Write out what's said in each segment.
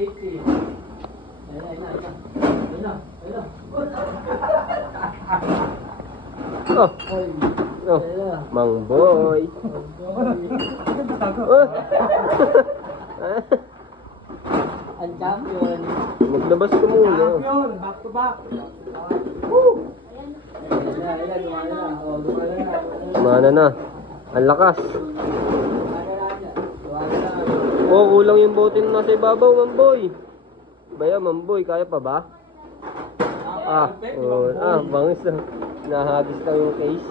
180. Ayun na. Oh, oh, Mang Boy. Oh. Ang champion. Maglabas ka muna. Champion, back to back. Mana na. Ang lakas. Oh, kulang yung bote na nasa ibabaw, Mamboy. Baya, Mamboy, kaya pa ba? Bangis na. Nahagis lang yung case.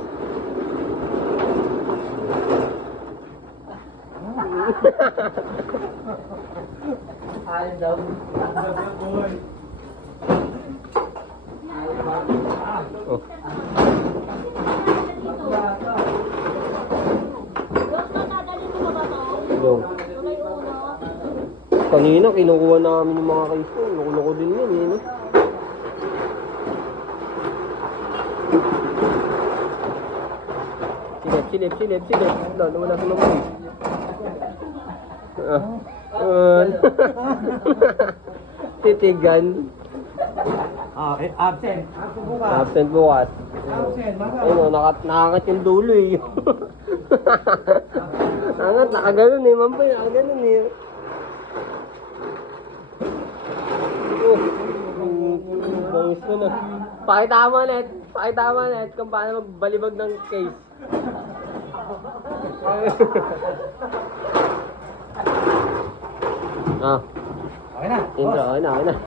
Ayun daw. Oh. Yung. Kanina, kinukuha namin yung mga case ko. Loko-loko din yun, eh, no? Silip. Wala sa Mamboy. Titigan. Absent. Absent bukas. Absent bukas. Absent, Ayun, nakakat yung dulo eh. Nakaganon eh, Mamboy, nakaganon eh. Bangis mo na. Pakita mo net kung paano magbalibag ng case. Okay na. Intro, okay na.